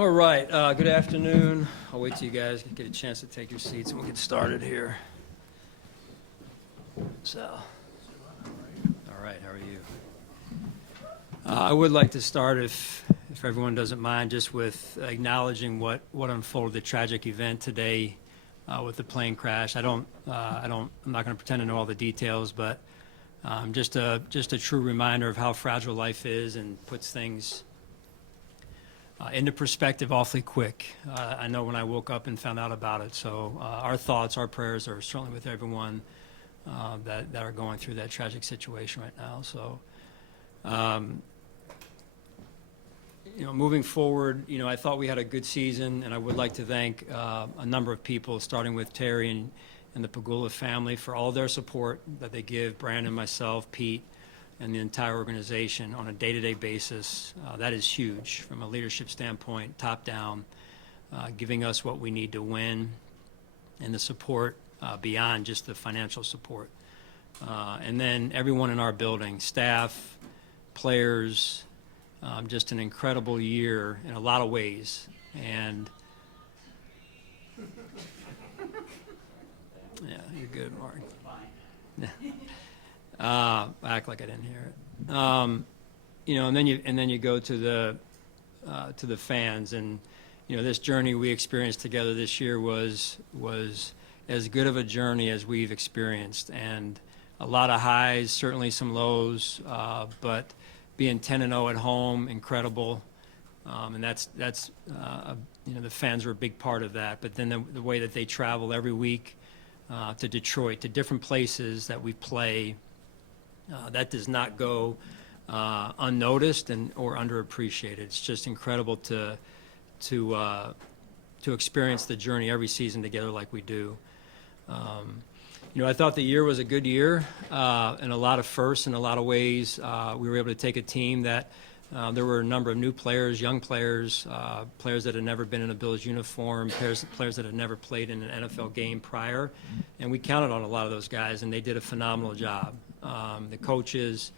All right, good afternoon. I'll wait till you guys get a chance to take your seats and we'll get started here. So, all right, how are you? I would like to start, if everyone doesn't mind, just with acknowledging what unfolded, the tragic event today with the plane crash. I'm not going to pretend to know all the details, but just a true reminder of how fragile life is and puts things into perspective awfully quick. I know when I woke up and found out about it. So our thoughts, our prayers are certainly with everyone that are going through that tragic situation right now. So, moving forward, I thought we had a good season, and I would like to thank a number of people, starting with Terry and the Pagula family, for all their support that they give Brandon, myself, Pete, and the entire organization on a day-to-day basis. That is huge from a leadership standpoint, top down, giving us what we need to win, and the support beyond just the financial support. And then everyone in our building, staff, players, just an incredible year in a lot of ways. And yeah, you're good, Mark. Act like I didn't hear it. And then you go to the fans, and this journey we experienced together this year was as good of a journey as we've experienced, and a lot of highs, certainly some lows, but being 10-0 at home, incredible, and that's the fans are a big part of that. But then the way that they travel every week to Detroit, to different places that we play. That does not go unnoticed or underappreciated. It's just incredible to experience the journey every season together like we do. I thought the year was a good year in a lot of firsts, in a lot of ways. We were able to take a team that there were a number of new players, young players, players that had never been in a Bills uniform, players that had never played in an NFL game prior, and we counted on a lot of those guys, and they did a phenomenal job. The coaches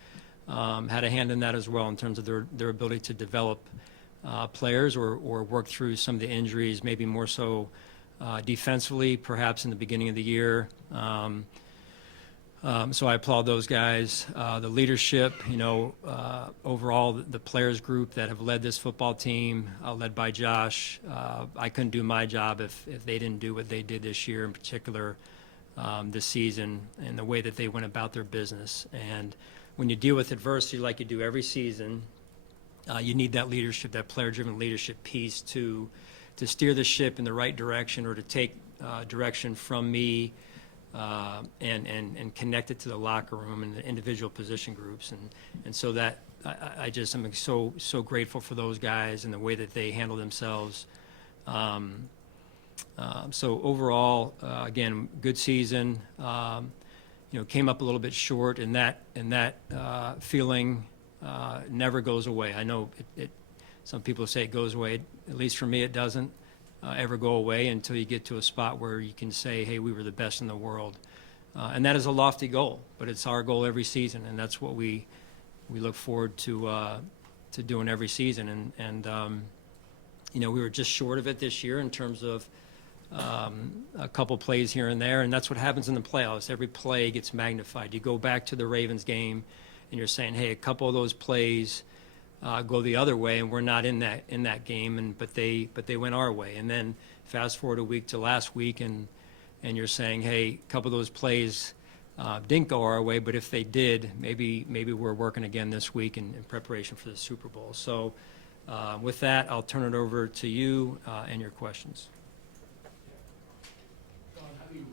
had a hand in that as well in terms of their ability to develop players or work through some of the injuries, maybe more so defensively, perhaps in the beginning of the year. So I applaud those guys. The leadership, overall, the players group that have led this football team, led by Josh. I couldn't do my job if they didn't do what they did this year, in particular this season, and the way that they went about their business. And when you deal with adversity like you do every season, you need that leadership, that player-driven leadership piece to steer the ship in the right direction, or to take direction from me and connect it to the locker room and the individual position groups. And so that I'm so grateful for those guys and the way that they handle themselves. So overall, again, good season. Came up a little bit short, and that feeling never goes away. I know some people say it goes away. At least for me, it doesn't ever go away until you get to a spot where you can say, hey, we were the best in the world. And that is a lofty goal, but it's our goal every season, and that's what we look forward to doing every season. And we were just short of it this year in terms of a couple plays here and there, and that's what happens in the playoffs. Every play gets magnified. You go back to the Ravens game, and you're saying, hey, a couple of those plays go the other way, and we're not in that game, but they went our way. And then fast forward a week to last week, and you're saying, hey, a couple of those plays didn't go our way, but if they did, maybe we're working again this week in preparation for the Super Bowl. So with that, I'll turn it over to you and your questions. John, how do you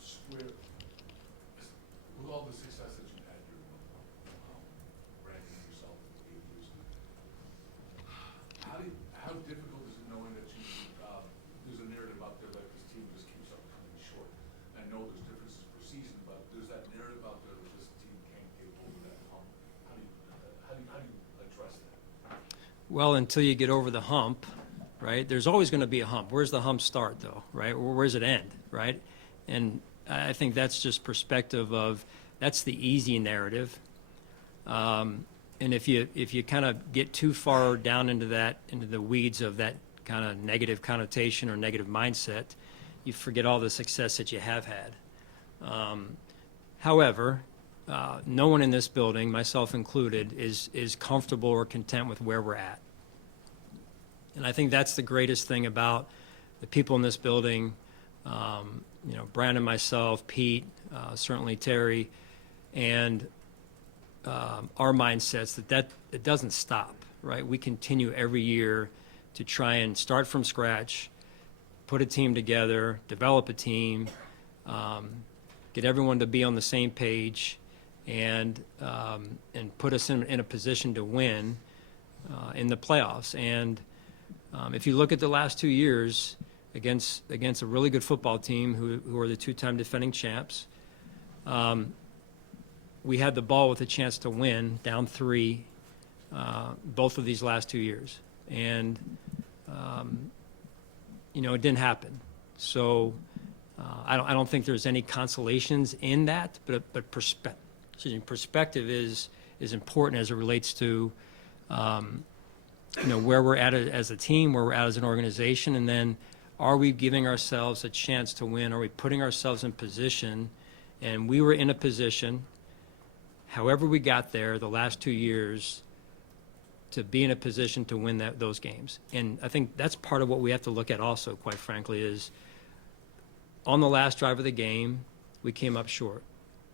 square, with all the success that you've had here, Brandon and yourself in the 8 years, how difficult is it knowing that there's a narrative out there that this team just keeps on coming short? I know there's differences per season, but there's that narrative out there that this team can't get over that hump. How do you address that? Well, until you get over the hump, right? There's always going to be a hump. Where's the hump start, though, right? Or where's it end, right? And I think that's just perspective of that's the easy narrative. And And if you kind of get too far down into the weeds of that kind of negative connotation or negative mindset, you forget all the success that you have had. However, no one in this building, myself included, is comfortable or content with where we're at. And I think that's the greatest thing about the people in this building, Brandon, myself, Pete, certainly Terry, and our mindsets that it doesn't stop, right? We continue every year to try and start from scratch, put a team together, develop a team, get everyone to be on the same page, and put us in a position to win in the playoffs. And if you look at the last 2 years against a really good football team who are the two-time defending champs, we had the ball with a chance to win, down 3, both of these last 2 years. And, it didn't happen. So I don't think there's any consolations in that, but perspective is important as it relates to, where we're at as a team, where we're at as an organization, and then are we giving ourselves a chance to win? Are we putting ourselves in position? And we were in a position, however we got there the last 2 years, to be in a position to win those games. And I think that's part of what we have to look at also, quite frankly, is on the last drive of the game, we came up short.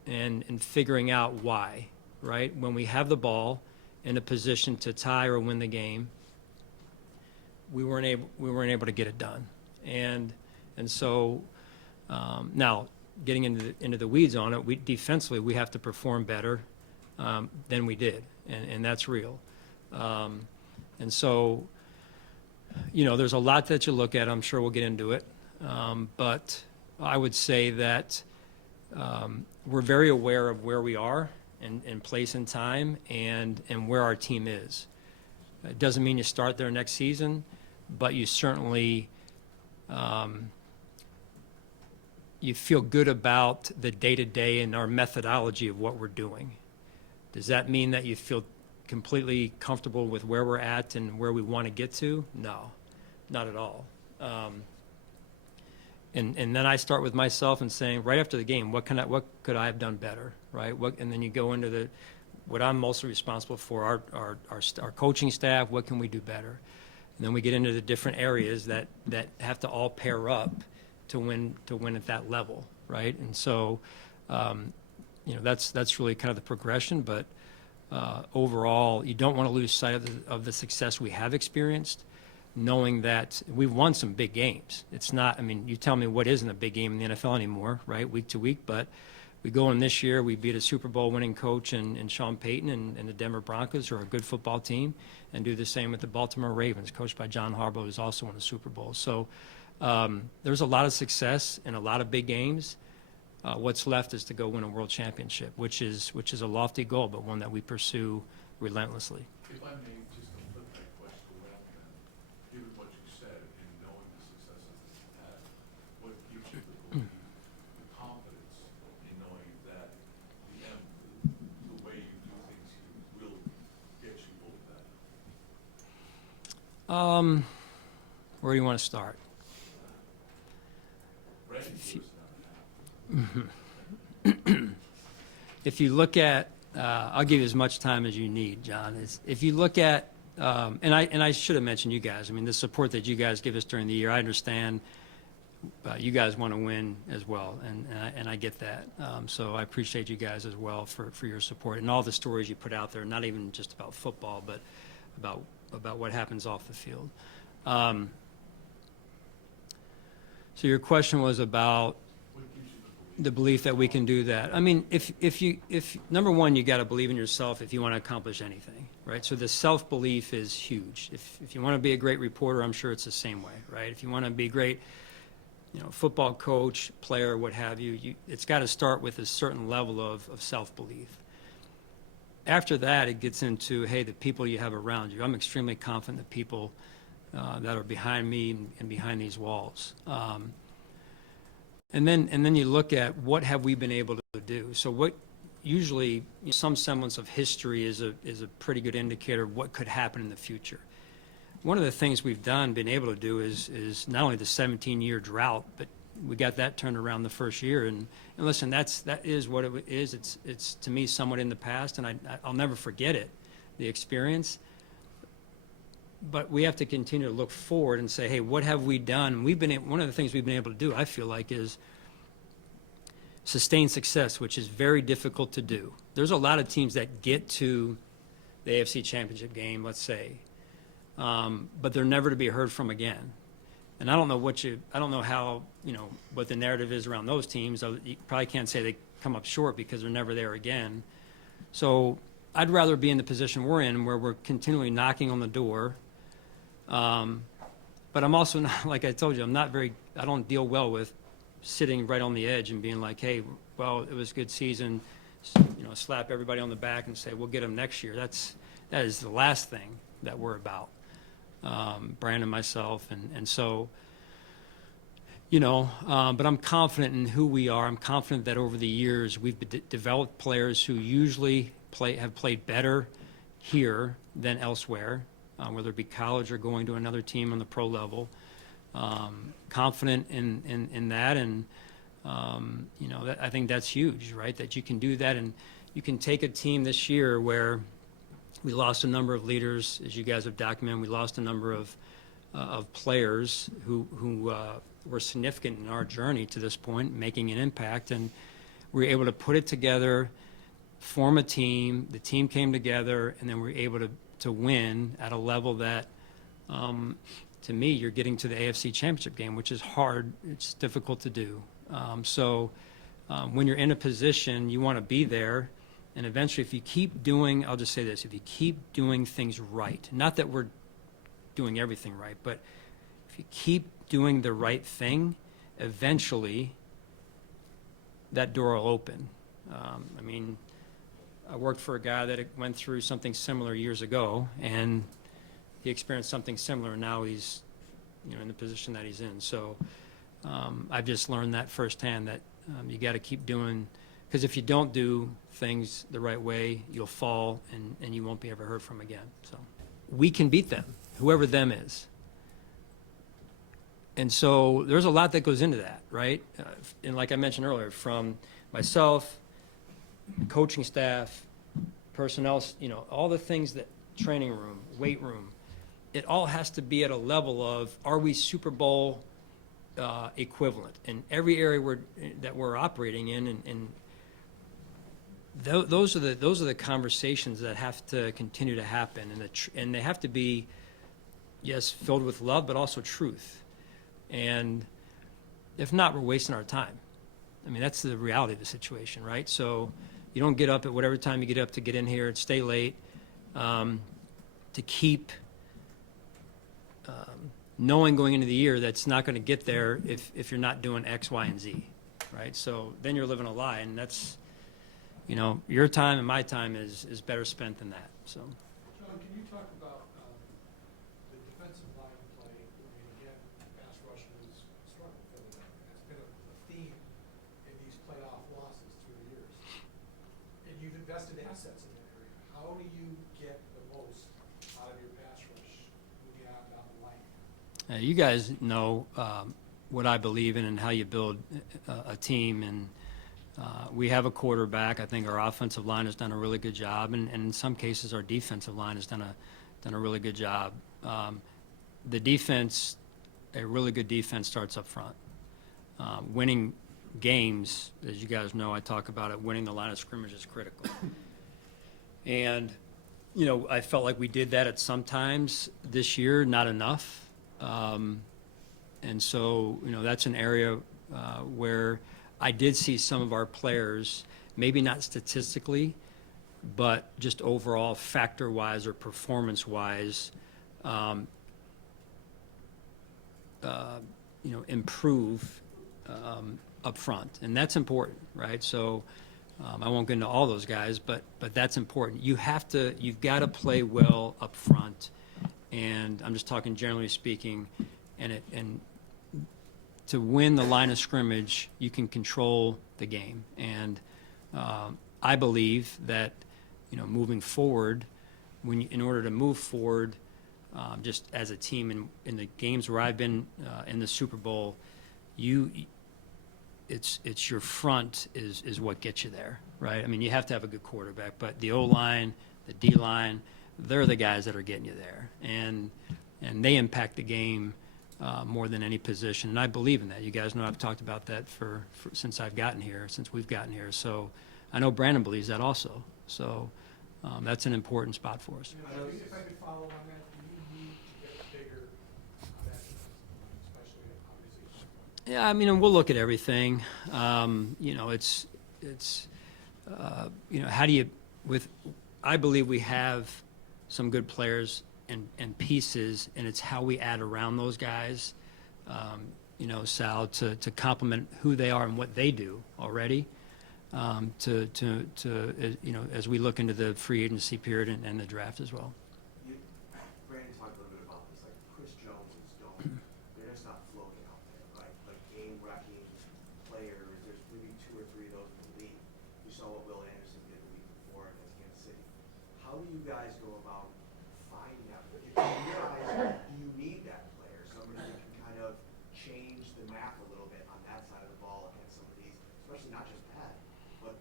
And figuring out why, right? When we have the ball in a position to tie or win the game, we weren't able to get it done. And so now getting into the weeds on it, defensively we have to perform better than we did, and that's real. And so, there's a lot that you look at. I'm sure we'll get into it, but I would say that we're very aware of where we are in place and time, and where our team is. It doesn't mean you start there next season, but you certainly you feel good about the day-to-day and our methodology of what we're doing. Does that mean that you feel completely comfortable with where we're at and where we want to get to? No, not at all. And then I start with myself and saying, right after the game, what could I have done better, right? And then you go into what I'm mostly responsible for, our coaching staff. What can we do better? And then we get into the different areas that have to all pair up to win at that level, right? And so, that's really kind of the progression. But overall, you don't want to lose sight of the success we have experienced, knowing that we've won some big games. It's not, you tell me what isn't a big game in the NFL anymore, right, week to week, but we go in this year, we beat a Super Bowl winning coach in Sean Payton and the Denver Broncos, who are a good football team, and do the same with the Baltimore Ravens, coached by John Harbaugh, who's also won a Super Bowl. So there's a lot of success in a lot of big games. What's left is to go win a world championship, which is a lofty goal, but one that we pursue relentlessly. If I may just flip that question around, then, given what you said and knowing the successes that you've had, what gives you the belief, the confidence in knowing that the way you do things here will get you over that? Where do you want to start? Right? If you look at, I'll give you as much time as you need, John. If you look at, and I should have mentioned you guys. The support that you guys give us during the year, I understand. You guys want to win as well, and I get that. So I appreciate you guys as well for your support and all the stories you put out there. Not even just about football, but about what happens off the field. So your question was about the belief that we can do that. If number one, you got to believe in yourself if you want to accomplish anything, right? So the self-belief is huge. If you want to be a great reporter, I'm sure it's the same way, right? If you want to be a great, football coach, player, what have you, it's got to start with a certain level of self-belief. After that, it gets into, hey, the people you have around you. I'm extremely confident the people that are behind me and behind these walls. And then you look at what have we been able to do. So usually some semblance of history is a pretty good indicator of what could happen in the future. One of the things we've been able to do is not only the 17-year drought, but we got that turned around the first year. And listen, that is what it is. It's to me somewhat in the past, and I'll never forget it, the experience. But we have to continue to look forward and say, hey, what have we done? One of the things we've been able to do, I feel like, is sustain success, which is very difficult to do. There's a lot of teams that get to the AFC Championship game, let's say, but they're never to be heard from again. And I don't know how, what the narrative is around those teams. You probably can't say they come up short because they're never there again. So I'd rather be in the position we're in, where we're continually knocking on the door. But I'm also not, like I told you, I don't deal well with sitting right on the edge and being like, hey, well, it was a good season, slap everybody on the back and say, we'll get them next year. That is the last thing that we're about, Brandon, myself. And so, but I'm confident in who we are. I'm confident that over the years we've developed players who usually have played better here than elsewhere, whether it be college or going to another team on the pro level. Confident in that, and I think that's huge, right? That you can do that, and you can take a team this year where we lost a number of leaders, as you guys have documented. We lost a number of players who were significant in our journey to this point, making an impact, and we were able to put it together, form a team. The team came together, and then we were able to win at a level that, to me, you're getting to the AFC Championship game, which is hard. It's difficult to do. So when you're in a position, you want to be there. And eventually, if you keep doing, I'll just say this, if you keep doing things right, not that we're doing everything right, but if you keep doing the right thing, eventually that door will open. I worked for a guy that went through something similar years ago, and he experienced something similar, and now he's, in the position that he's in. So I've just learned that firsthand, that you got to keep doing, because if you don't do things the right way, you'll fall, and you won't be ever heard from again. So we can beat them, whoever them is. And so there's a lot that goes into that, right? And like I mentioned earlier, from myself, coaching staff, personnel, all the things that, training room, weight room, it all has to be at a level of, are we Super Bowl equivalent in every area that we're operating in, and those are the conversations that have to continue to happen, and they have to be, yes, filled with love, but also truth. And if not, we're wasting our time. That's the reality of the situation, right? So you don't get up at whatever time you get up to get in here and stay late, to keep knowing going into the year that's not going to get there if you're not doing X, Y, and Z, right? So then you're living a lie, and that's, your time and my time is better spent than that. So. John, can you talk about the defensive line play? Again, pass rush is a struggle for them. It's been a theme in these playoff losses through the years. And you've invested assets in that area. How do you get the most out of your pass rush moving out down the line? You guys know what I believe in and how you build a team, and we have a quarterback. I think our offensive line has done a really good job, and in some cases our defensive line has done a really good job. The defense, a really good defense, starts up front. Winning games, as you guys know, I talk about it, winning the line of scrimmage is critical. And, I felt like we did that at some times this year, not enough. And so, that's an area where I did see some of our players, maybe not statistically, but just overall factor-wise or performance-wise, improve up front. And that's important, right? So I won't get into all those guys, but that's important. You've got to play well up front. And I'm just talking generally speaking, and to win the line of scrimmage, you can control the game. And I believe that, moving forward, in order to move forward, just as a team in the games where I've been in the Super Bowl, it's your front is what gets you there, right? I mean, you have to have a good quarterback, but the O-line, the D-line, they're the guys that are getting you there, and they impact the game more than any position, and I believe in that. You guys know I've talked about that since we've gotten here. So I know Brandon believes that also. So that's an important spot for us. If I could follow on that, do you need to get bigger on that defensive line, especially obviously? Yeah, I mean, and we'll look at everything. How do you I believe we have some good players and pieces, and it's how we add around those guys, Sal, to complement who they are and what they do already, as we look into the free agency period and the draft as well. Brandon talked a little bit about this, like Chris Jones and they're just not floating out there, right? Like game-wrecking players, there's maybe 2 or 3 of those in the league. You saw what Will Anderson did the week before against Kansas City. How do you guys go about finding that? In your eyes, do you need that player, somebody that can kind of change the map a little bit on that side of the ball against some of these, especially not just Pat, but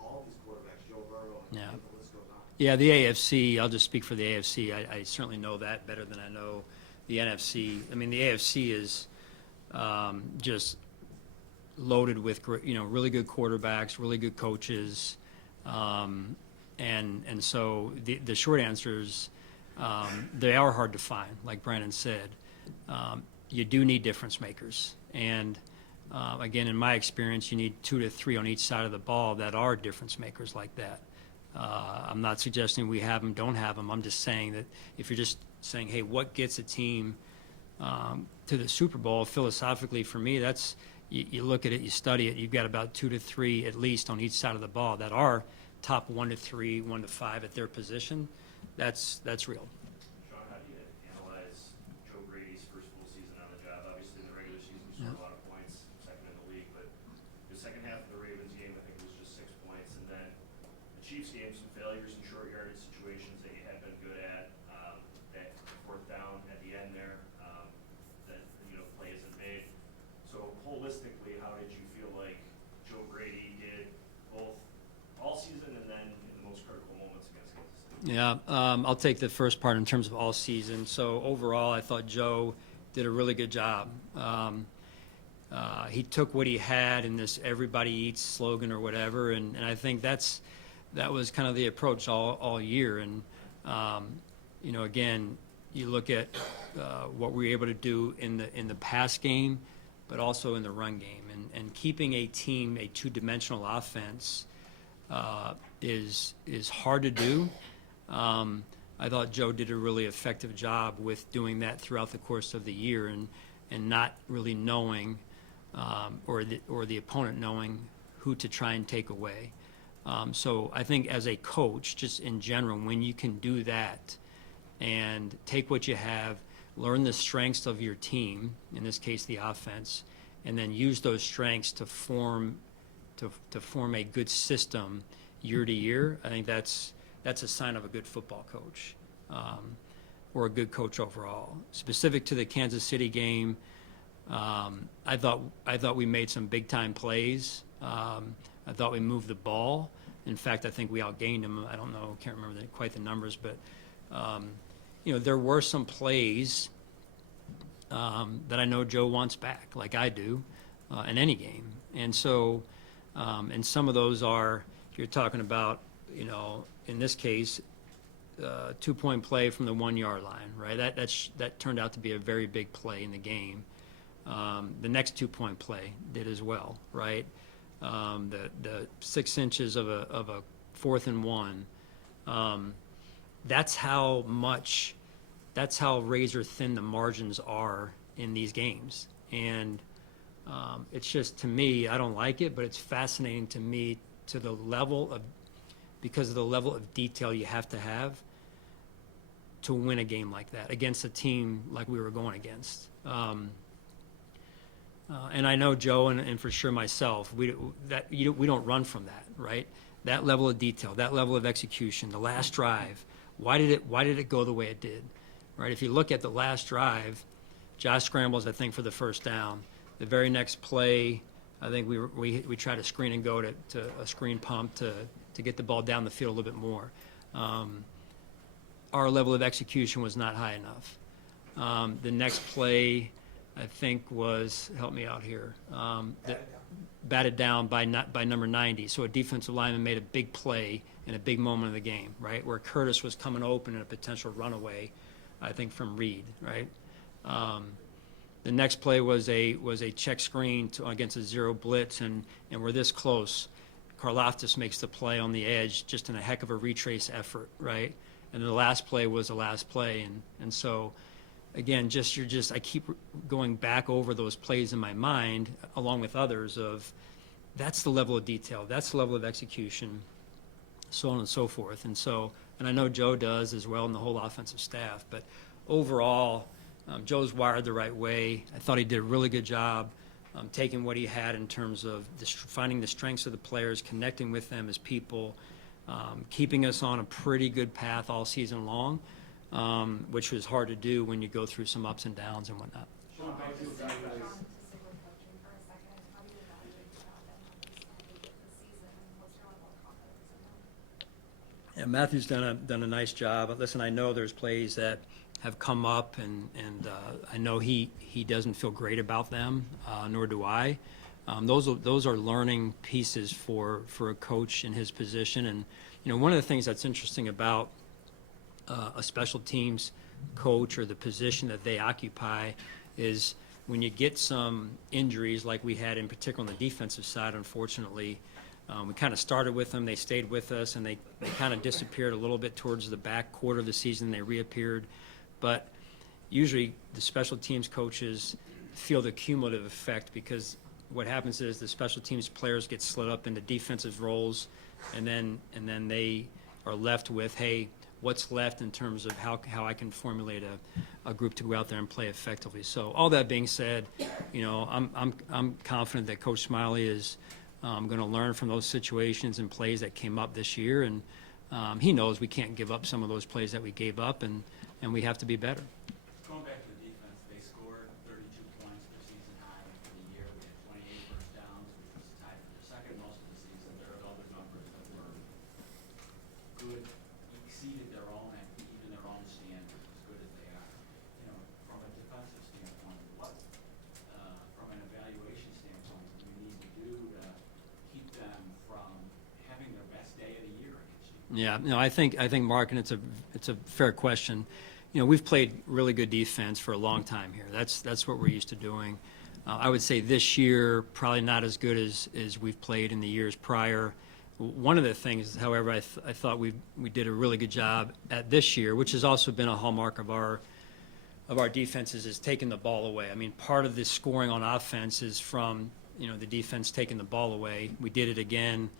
all these quarterbacks, Joe Burrow, Yeah. and the list goes on. Yeah, the AFC, I'll just speak for the AFC. I certainly know that better than I know the NFC. I mean, the AFC is just loaded with really good quarterbacks, really good coaches, and so the short answer is they are hard to find, like Brandon said. You do need difference makers, and again, in my experience, you need 2 to 3 on each side of the ball that are difference makers like that. I'm not suggesting we have them, don't have them. I'm just saying that if you're just saying, hey, what gets a team to the Super Bowl, philosophically for me, that's you look at it, you study it, you've got about 2 to 3 at least on each side of the ball that are top 1 to 3, 1 to 5 at their position. That's real. Sean, how do you analyze Joe Brady's first full season on the job? Obviously, in the regular season, he scored a lot of points, second in the league, but the second half of the Ravens game, I think, was just 6 points, and then the Chiefs game, some failures in short yardage situations that you had been good at, that 4th down at the end there, that play isn't made. So holistically, how did you feel like Joe Brady did both all season and then in the most critical moments against Kansas City? Yeah, I'll take the first part in terms of all season. So overall, I thought Joe did a really good job. He took what he had in this "everybody eats" slogan or whatever, and I think that was kind of the approach all year. And again, you look at what we were able to do in the pass game, but also in the run game, and keeping a team a 2-dimensional offense is hard to do. I thought Joe did a really effective job with doing that throughout the course of the year, and not really knowing, or the opponent knowing who to try and take away. So I think as a coach, just in general, when you can do that and take what you have, learn the strengths of your team, in this case the offense, and then use those strengths to form a good system year to year, I think that's a sign of a good football coach, or a good coach overall. Specific to the Kansas City game, I thought we made some big time plays. I thought we moved the ball. In fact, I think we outgained them. I don't know, can't remember quite the numbers, but there were some plays that I know Joe wants back, like I do, in any game. And so, and some of those are, you're talking about, in this case, 2-point play from the 1-yard line, right? That turned out to be a very big play in the game. The next 2-point play did as well, right? The 6 inches of a 4th and 1. That's how razor thin the margins are in these games. And it's just, to me, I don't like it, but it's fascinating to me because of the level of detail you have to win a game like that against a team like we were going against. And I know Joe and for sure myself, we don't run from that, right? that level of detail, that level of execution, the last drive, why did it go the way it did, right? If you look at the last drive, Josh scrambles, I think, for the first down. The very next play, I think we tried to screen and go to a screen pump to get the ball down the field a little bit more. Our level of execution was not high enough. The next play, I think, was, help me out here, batted down by number 90. So a defensive lineman made a big play in a big moment of the game, right, where Curtis was coming open in a potential runaway, I think, from Reed, right? The next play was a check screen against a zero blitz, and we're this close. Karlaftis makes the play on the edge, just in a heck of a retrace effort, right? And the last play was the last play, and so again, I keep going back over those plays in my mind, along with others, of that's the level of detail, that's the level of execution, so on and so forth. And I know Joe does as well, and the whole offensive staff. But overall, Joe's wired the right way. I thought he did a really good job taking what he had in terms of finding the strengths of the players, connecting with them as people, keeping us on a pretty good path all season long, which was hard to do when you go through some ups and downs and whatnot. Sean, how do you evaluate? Yeah, Matthew's done a nice job. Listen, I know there's plays that have come up, and I know he doesn't feel great about them, nor do I. Those are learning pieces for a coach in his position. And one of the things that's interesting about a special teams coach, or the position that they occupy, is when you get some injuries like we had in particular on the defensive side, unfortunately. We kind of started with them, they stayed with us, and they kind of disappeared a little bit towards the back quarter of the season. They reappeared. But usually the special teams coaches feel the cumulative effect, because what happens is the special teams players get split up into defensive roles, and then they are left with, hey, what's left in terms of how I can formulate a group to go out there and play effectively. So all that being said, I'm confident that Coach Smiley is going to learn from those situations and plays that came up this year, and he knows we can't give up some of those plays that we gave up, and we have to be better. Going back to the defense, they scored 32 points for season high for the year. We had 28 first downs, which was tied for the second most of the season. There are other numbers that were good, exceeded their own, and even their own standards, as good as they are. From a defensive standpoint, what, from an evaluation standpoint, do we need to do to keep them from having their best day of the year against you? Yeah, I think Mark, and it's a fair question. We've played really good defense for a long time here. That's what we're used to doing. I would say this year probably not as good as we've played in the years prior. One of the things, however, I thought we did a really good job at this year, which has also been a hallmark of our defenses, is taking the ball away. I mean, part of this scoring on offense is from the defense taking the ball away. We did it again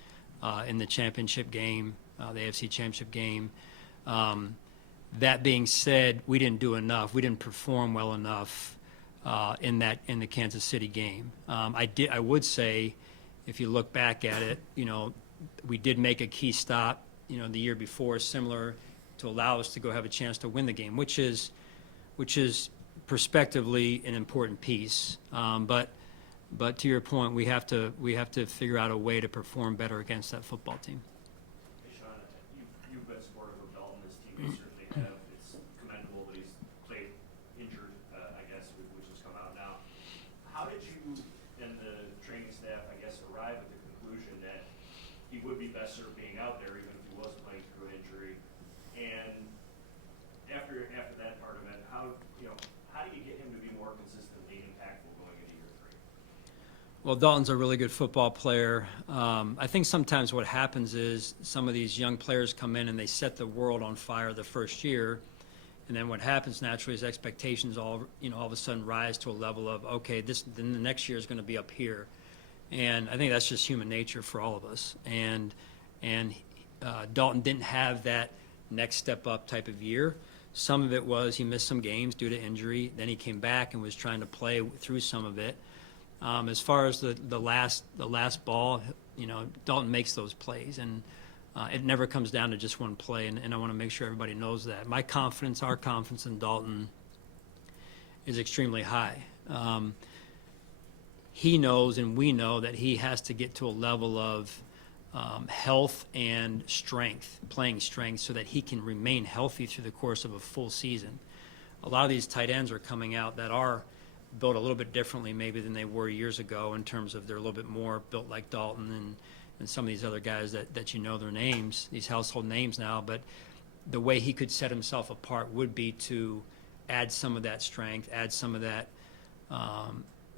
in the championship game, the AFC championship game. That being said, we didn't do enough. We didn't perform well enough in the Kansas City game. I would say, if you look back at it, we did make a key stop, the year before, similar, to allow us to go have a chance to win the game, which is prospectively an important piece. But to your point, we have to figure out a way to perform better against that football team. Hey, Sean, you've been supportive of Dalton. This team certainly have. It's commendable that he's played injured, I guess, which has come out now. How did you and the training staff, I guess, arrive at the conclusion that he would be best served being out there, even if he was playing through an injury? And after that part of it, how do you get him to be more consistently impactful going into year 3? Well, Dalton's a really good football player. I think sometimes what happens is some of these young players come in and they set the world on fire the first year, and then what happens naturally is expectations all of a sudden rise to a level of, okay, then the next year is going to be up here, and I think that's just human nature for all of us. And Dalton didn't have that next step up type of year. Some of it was he missed some games due to injury. Then he came back and was trying to play through some of it. As far as the last ball, Dalton makes those plays, and it never comes down to just one play, and I want to make sure everybody knows that. My confidence, our confidence in Dalton is extremely high. He knows and we know that he has to get to a level of health and strength, playing strength, so that he can remain healthy through the course of a full season. A lot of these tight ends are coming out that are built a little bit differently maybe than they were years ago, in terms of they're a little bit more built like Dalton and some of these other guys that their names, these household names now. But the way he could set himself apart would be to add some of that strength, add some of that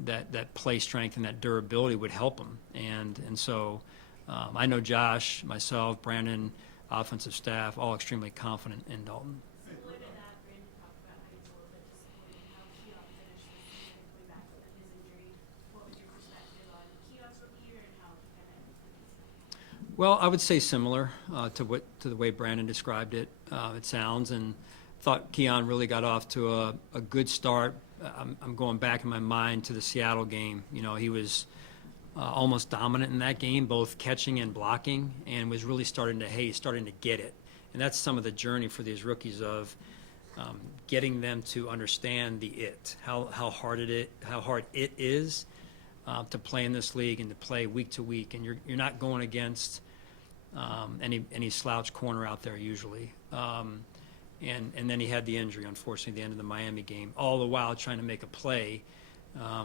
that play strength and that durability would help him. And so I know Josh, myself, Brandon, offensive staff, all extremely confident in Dalton. Similar to that, Brandon talked about how he's a little bit disappointed in how Keon finished the season coming back from his injury. What was your perspective on Keon's rookie year and how he kind of? Well, I would say similar to the way Brandon described it. It sounds, and thought Keon really got off to a good start. I'm going back in my mind to the Seattle game. He was almost dominant in that game, both catching and blocking, and was really starting to get it. And that's some of the journey for these rookies of getting them to understand how hard it is to play in this league and to play week to week. And you're not going against any slouch corner out there usually. And then he had the injury, unfortunately, at the end of the Miami game, all the while trying to make a play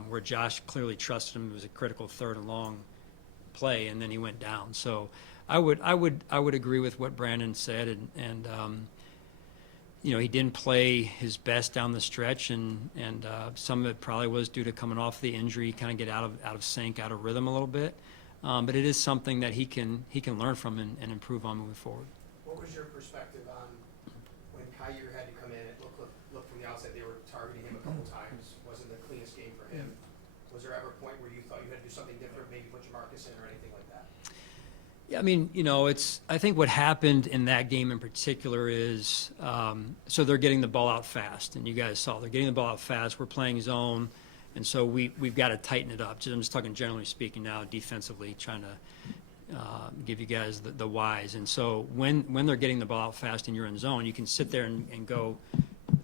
where Josh clearly trusted him. It was a critical third and long play, and then he went down. So I would agree with what Brandon said, and he didn't play his best down the stretch, and some of it probably was due to coming off the injury, kind of get out of sync, out of rhythm a little bit. But it is something that he can learn from and improve on moving forward. What was your perspective on when Kyer had to come in? It looked from the outside they were targeting him a couple times. Wasn't the cleanest game for him. Was there ever a point where you thought you had to do something different, maybe put Jamarcus in or anything like that? Yeah, I mean, I think what happened in that game in particular is, so they're getting the ball out fast, and you guys saw they're getting the ball out fast. We're playing zone, and so we've got to tighten it up. I'm just talking generally speaking now, defensively, trying to give you guys the whys. And so when they're getting the ball out fast and you're in zone, you can sit there and go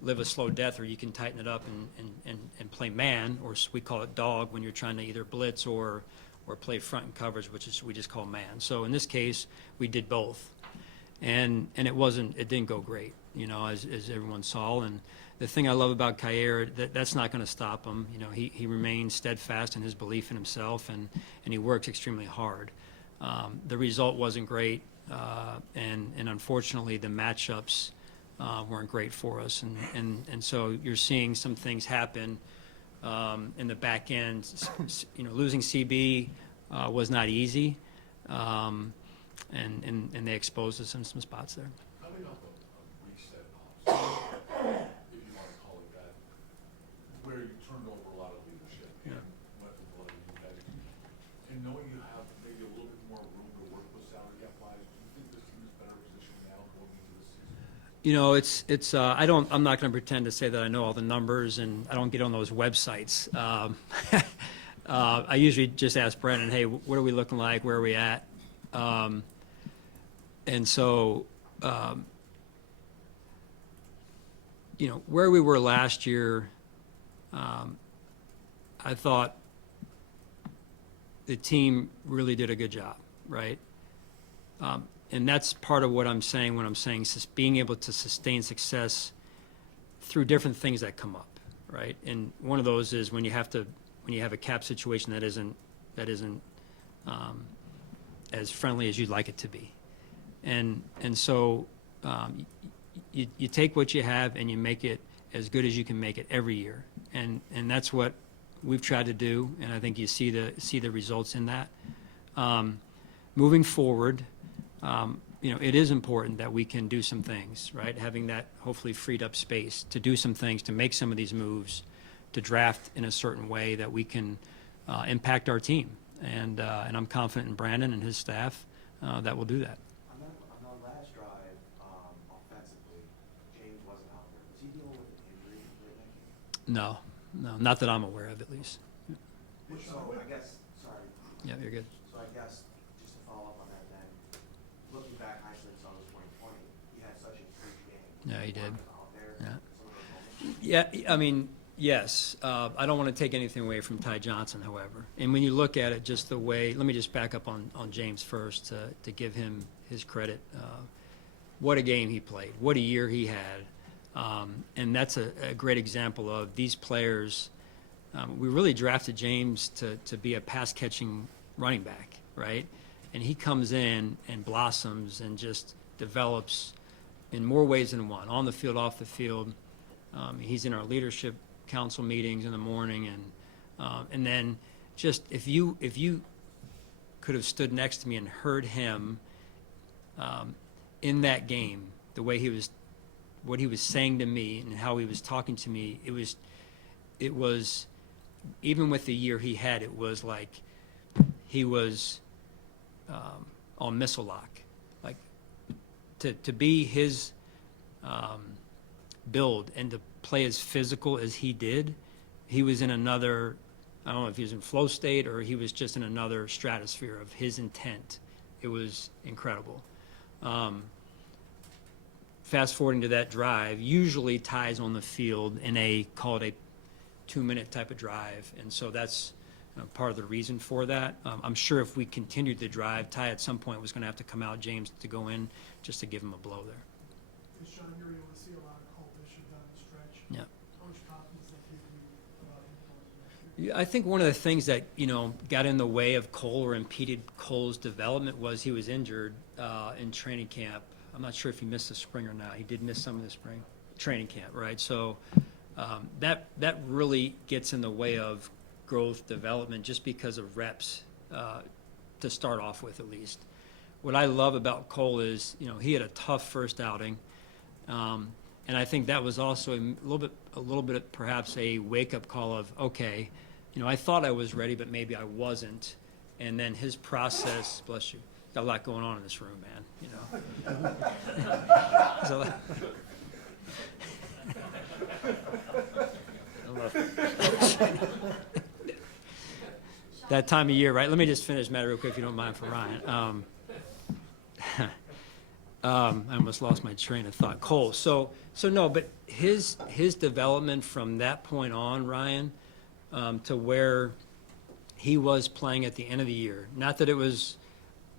live a slow death, or you can tighten it up and play man, or we call it dog, when you're trying to either blitz or play front and coverage, we just call man. So in this case, we did both, and it didn't go great, as everyone saw. And the thing I love about Kyer, that's not going to stop him. He remains steadfast in his belief in himself, and he works extremely hard. The result wasn't great, and unfortunately the matchups weren't great for us, and so you're seeing some things happen in the back end. Losing CB was not easy, and they exposed us in some spots there. Coming off a reset off, if you want to call it that, where you turned over a lot of leadership and went with what you guys do, and knowing you have maybe a little bit more room to work with salary cap wise, do you think this team is better positioned now going into the season? I'm not going to pretend to say that I know all the numbers, and I don't get on those websites. I usually just ask Brandon, hey, what are we looking like? Where are we at? And so, where we were last year, I thought the team really did a good job, right? And that's part of what I'm saying when I'm saying being able to sustain success through different things that come up, right? And one of those is when you have a cap situation that isn't as friendly as you'd like it to be, and so you take what you have and you make it as good as you can make it every year, and that's what we've tried to do, and I think you see the results in that. Moving forward. It is important that we can do some things, right? Having that hopefully freed up space to do some things, to make some of these moves, to draft in a certain way that we can impact our team. And I'm confident in Brandon and his staff that will do that. On the last drive, offensively, James wasn't out there. Was he dealing with an injury late in that game? No, not that I'm aware of, at least. So I guess, sorry, Yeah, you're good. so I guess, just to follow up on that then, looking back, hindsight's always 2020, he had such a huge game. Yeah, he did. Out there, Yeah. some of those moments. Yeah, I mean, yes. I don't want to take anything away from Ty Johnson, however. And when you look at it, just the way, let me just back up on James first to give him his credit. What a game he played. What a year he had. And that's a great example of these players. We really drafted James to be a pass-catching running back, right? And he comes in and blossoms and just develops in more ways than one, on the field, off the field. He's in our leadership council meetings in the morning, and then just if you could have stood next to me and heard him in that game, the way what he was saying to me and how he was talking to me, it was even with the year he had, it was like he was on missile lock, like to be his build and to play as physical as he did. He was in another, I don't know if he was in flow state or he was just in another stratosphere of his intent. It was incredible. Fast forwarding to that drive, usually Ty's on the field in called a 2-minute type of drive, and so that's part of the reason for that. I'm sure if we continued the drive, Ty at some point was going to have to come out, James to go in, just to give him a blow there. Sean, you're able to see a lot of Cole Bishop down the stretch. Yeah. How much confidence that gives you about him going next year? Yeah, I think one of the things that, got in the way of Cole or impeded Cole's development was he was injured in training camp. I'm not sure if he missed the spring or not. He did miss some of the spring training camp, right? So that really gets in the way of growth, development, just because of reps to start off with, at least. What I love about Cole is, he had a tough first outing. And I think that was also a little bit perhaps a wake-up call of, okay, I thought I was ready, but maybe I wasn't. And then his process, bless you, got a lot going on in this room, man. There's a lot. I love that time of year, right? Let me just finish, Matt, real quick, if you don't mind, for Ryan. I almost lost my train of thought. Cole. So no, but his development from that point on, Ryan, to where he was playing at the end of the year. Not that it was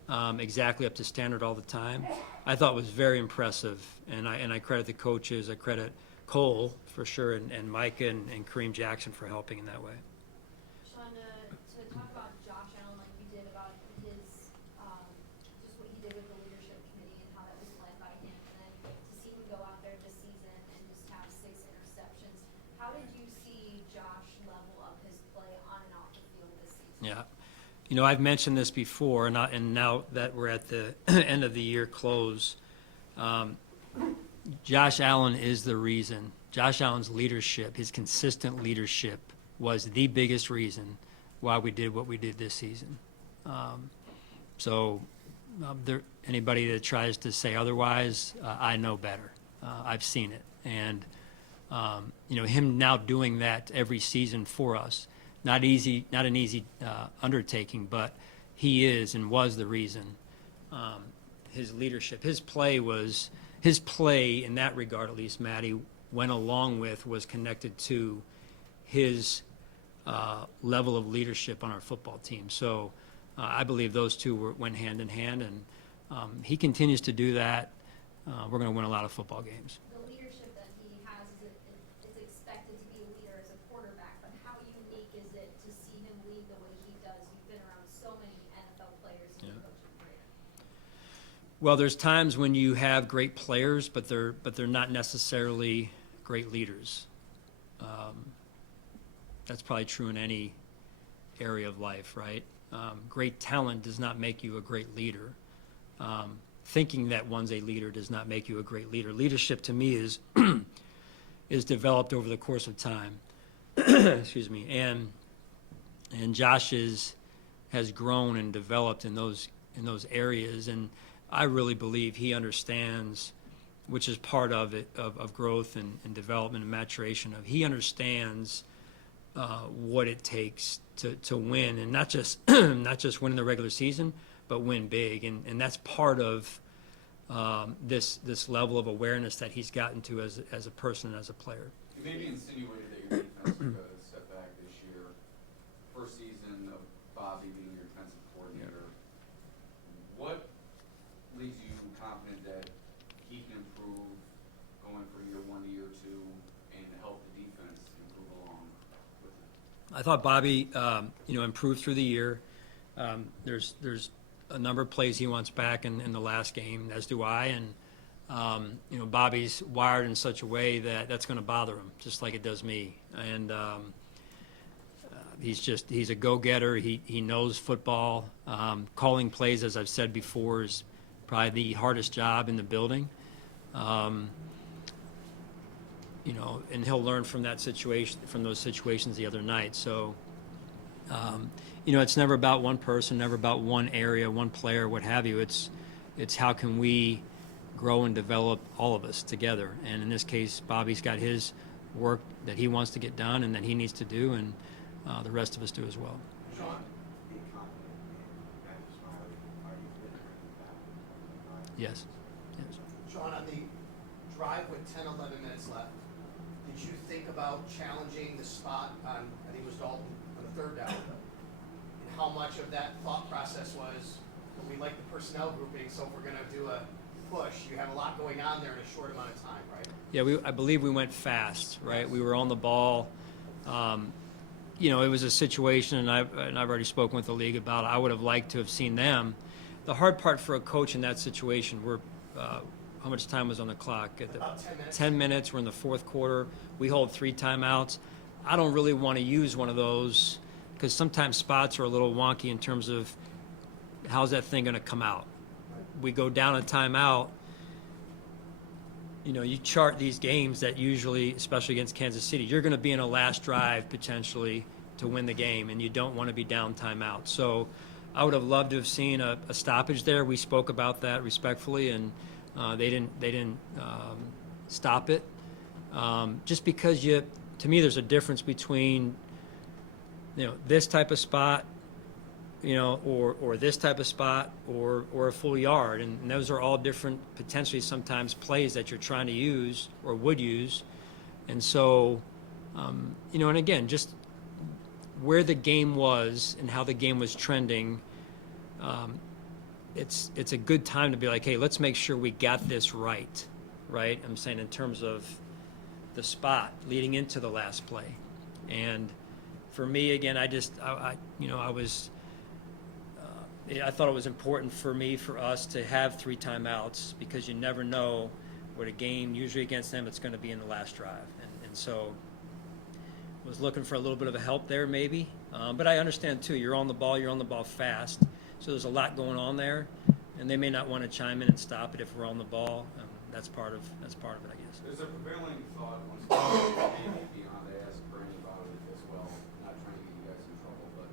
exactly up to standard all the time. I thought was very impressive, and I credit the coaches. I credit Cole for sure, and Micah and Kareem Jackson for helping in that way. Sean, to talk about Josh Allen like you did about his, just what he did with the leadership committee and how that was led by him, and then to see him go out there this season and just have 6 interceptions, how did you see Josh level up his play on and off the field this season? Yeah. I've mentioned this before, and now that we're at the end of the year close, Josh Allen is the reason. Josh Allen's leadership, his consistent leadership, was the biggest reason why we did what we did this season. Anybody that tries to say otherwise, I know better. I've seen it. And, him now doing that every season for us, not an easy undertaking, but he is and was the reason. His leadership, his play in that regard, at least, Matty, went along with, was connected to his level of leadership on our football team. So I believe those two went hand in hand, and he continues to do that. We're going to win a lot of football games. The leadership that he has is expected to be a leader as a quarterback, but how unique is it to see him lead the way he does? You've been around so many NFL players and Yeah. coaches great. Well, there's times when you have great players, but they're not necessarily great leaders. That's probably true in any area of life, right? Great talent does not make you a great leader. Thinking that one's a leader does not make you a great leader. Leadership to me is developed over the course of time. Excuse me. And Josh has grown and developed in those areas, and I really believe he understands, which is part of it, of growth and development and maturation. He understands what it takes to win, and not just not just win in the regular season, but win big, and that's part of this level of awareness that he's gotten to as a person and as a player. You maybe insinuated that your defense took a step back this year. First season of Bobby being your defensive coordinator. What leaves you confident that he can improve going from year 1 to year 2 and help the defense improve along with it? I thought Bobby, improved through the year. There's a number of plays he wants back in the last game, as do I, and Bobby's wired in such a way that that's going to bother him, just like it does me. And he's a go-getter. He knows football. Calling plays, as I've said before, is probably the hardest job in the building. And he'll learn from that situation, from those situations the other night. So, it's never about one person, never about one area, one player, what have you. It's how can we grow and develop all of us together. And in this case, Bobby's got his work that he wants to get done and that he needs to do, and the rest of us do as well. Sean, being confident in guys are smiling, are you committed to bringing back? Yes. Sean, on the drive with 10, 11 minutes left, did you think about challenging the spot on, I think it was Dalton, on the third down? And how much of that thought process was, well, we like the personnel grouping, so if we're going to do a push, you have a lot going on there in a short amount of time, right? Yeah, I believe we went fast, right? We were on the ball. It was a situation, and I've already spoken with the league about it. I would have liked to have seen them. The hard part for a coach in that situation, how much time was on the clock? About 10 minutes. 10 minutes. We're in the fourth quarter. We hold 3 timeouts. I don't really want to use one of those because sometimes spots are a little wonky in terms of how's that thing going to come out. We go down a timeout. You chart these games that usually, especially against Kansas City, you're going to be in a last drive potentially to win the game, and you don't want to be down timeout. So I would have loved to have seen a stoppage there. We spoke about that respectfully, and they didn't stop it. Just because to me, there's a difference between this type of spot, or this type of spot, or a full yard, and those are all different, potentially sometimes plays that you're trying to use or would use, and so, and again, just where the game was and how the game was trending, it's a good time to be like, hey, let's make sure we got this right. I'm saying in terms of the spot leading into the last play, and for me, again, I thought it was important for us to have 3 timeouts because you never know what a game, usually against them, it's going to be in the last drive. And so was looking for a little bit of a help there maybe. But I understand, too, you're on the ball fast. So there's a lot going on there. And they may not want to chime in and stop it if we're on the ball. That's part of it, I guess. There's a prevailing thought once beyond I asked Bernie about it as well, not trying to get you guys in trouble, but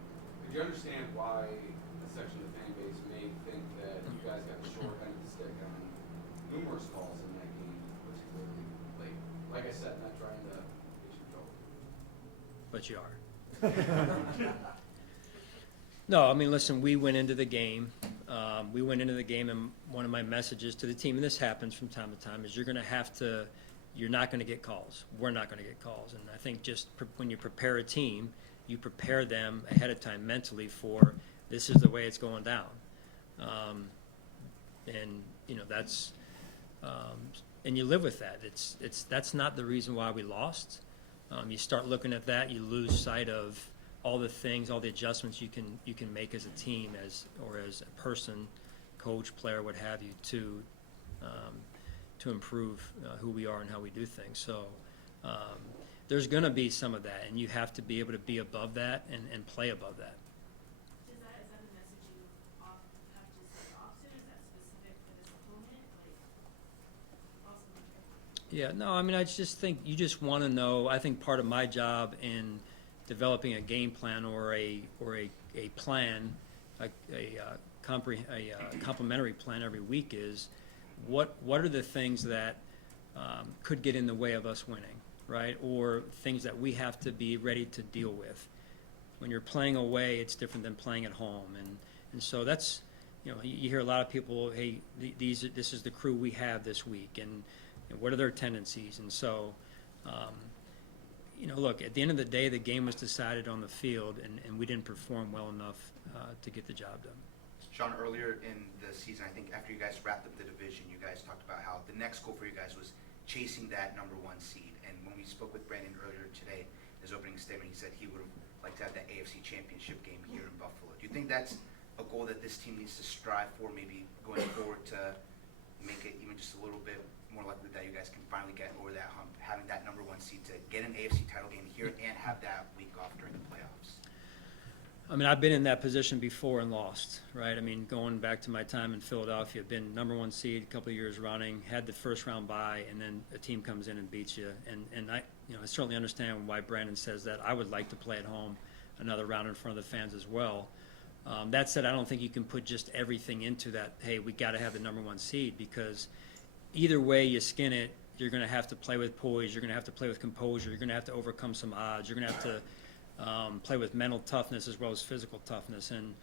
could you understand why a section of the fan base may think that you guys got the short end of the stick on numerous calls in that game, particularly late? Like I said, not trying to get you in trouble. But you are. No, I mean, listen, we went into the game. And one of my messages to the team, and this happens from time to time, is you're not going to get calls. We're not going to get calls. And I think just when you prepare a team, you prepare them ahead of time mentally for this is the way it's going down. That's and you live with that. That's not the reason why we lost. You start looking at that, you lose sight of all the things, all the adjustments you can make as a team, as a person, coach, player, what have you, to improve who we are and how we do things. So there's going to be some of that, and you have to be able to be above that and play above that. Is that a message you have to say often? Is that specific for this opponent? Yeah, no, I mean, I just think you just want to know. I think part of my job in developing a game plan or a plan, a complementary plan every week is what are the things that could get in the way of us winning, right? Or things that we have to be ready to deal with. When you're playing away, it's different than playing at home. And so that's, you hear a lot of people, hey, this is the crew we have this week, and what are their tendencies? And so, look, at the end of the day, the game was decided on the field, and we didn't perform well enough to get the job done. Sean, earlier in the season, I think after you guys wrapped up the division, you guys talked about how the next goal for you guys was chasing that #1 seed. And when we spoke with Brandon earlier today, his opening statement, he said he would have liked to have that AFC Championship game here in Buffalo. Do you think that's a goal that this team needs to strive for, maybe going forward, to make it even just a little bit more likely that you guys can finally get over that hump, having that #1 seed to get an AFC title game here and have that week off during the playoffs? I mean, I've been in that position before and lost, right? I mean, going back to my time in Philadelphia, been #1 seed a couple of years running, had the first round bye, and then a team comes in and beats you. And I certainly understand why Brandon says that. I would like to play at home another round in front of the fans as well. That said, I don't think you can put just everything into that, hey, we got to have the #1 seed, because either way you skin it, you're going to have to play with poise, you're going to have to play with composure, you're going to have to overcome some odds, you're going to have to play with mental toughness as well as physical toughness, and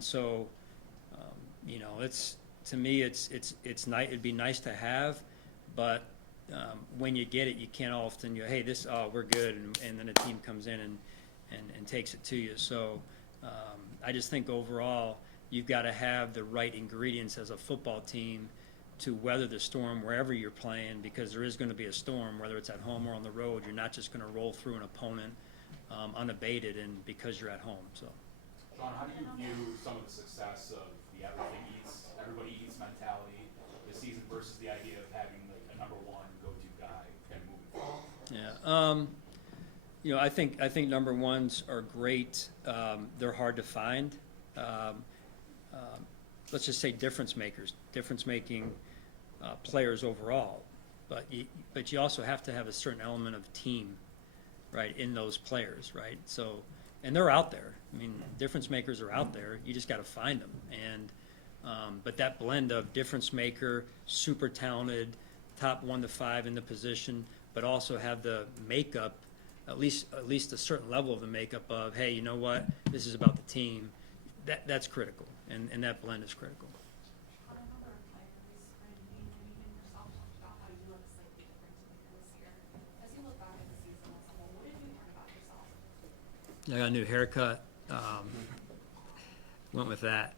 so it's, to me, it's nice. It'd be nice to have, but when you get it, you can't often hey, we're good, and then a team comes in and takes it to you. So I just think overall you've got to have the right ingredients as a football team to weather the storm wherever you're playing, because there is going to be a storm, whether it's at home or on the road. You're not just going to roll through an opponent unabated, and because you're at home. So, Sean, how do you view some of the success of the everybody eats mentality this season versus the idea of having like a #1 go-to guy kind of moving forward? Yeah, I think #1s are great. They're hard to find. Let's just say difference-making players overall. But you also have to have a certain element of team, right, in those players, right? So, and they're out there. I mean, difference makers are out there. You just got to find them. And but that blend of difference maker, super talented, top 1 to 5 in the position, but also have the makeup, at least a certain level of the makeup of, hey, you know what, this is about the team. That's critical, and that blend is critical. On a number of players, Brandon, and even yourself talked about how you look slightly different this year. As you look back at the season as a whole, what did you learn about yourself? I got a new haircut. Went with that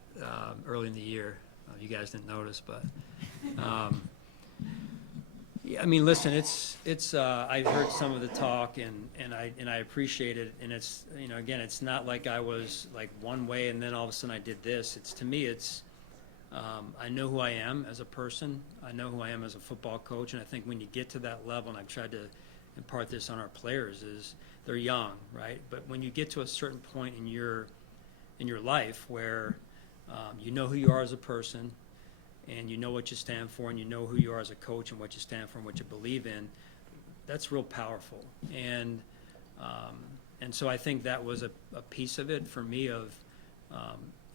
early in the year. You guys didn't notice, but yeah. I mean, listen, it's. I heard some of the talk, and I appreciate it. And it's, again, it's not like I was like one way and then all of a sudden I did this. It's, to me, it's. I know who I am as a person. I know who I am as a football coach. And I think when you get to that level, and I've tried to impart this on our players, is they're young, right? But when you get to a certain point in your life where you know who you are as a person, and you know what you stand for, and you know who you are as a coach and what you stand for and what you believe in, that's real powerful. And so I think that was a piece of it for me, of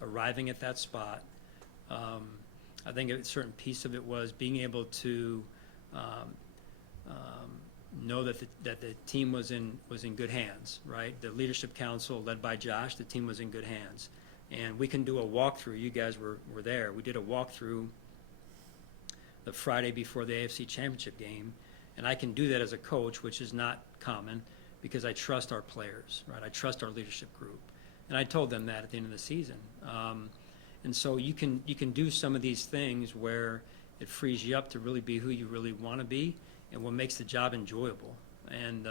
arriving at that spot. I think a certain piece of it was being able to know that the team was in good hands, right? The leadership council led by Josh, the team was in good hands. And we can do a walkthrough. You guys were there. We did a walkthrough the Friday before the AFC Championship game, and I can do that as a coach, which is not common, because I trust our players, right? I trust our leadership group, and I told them that at the end of the season. And so you can do some of these things where it frees you up to really be who you really want to be, and what makes the job enjoyable. And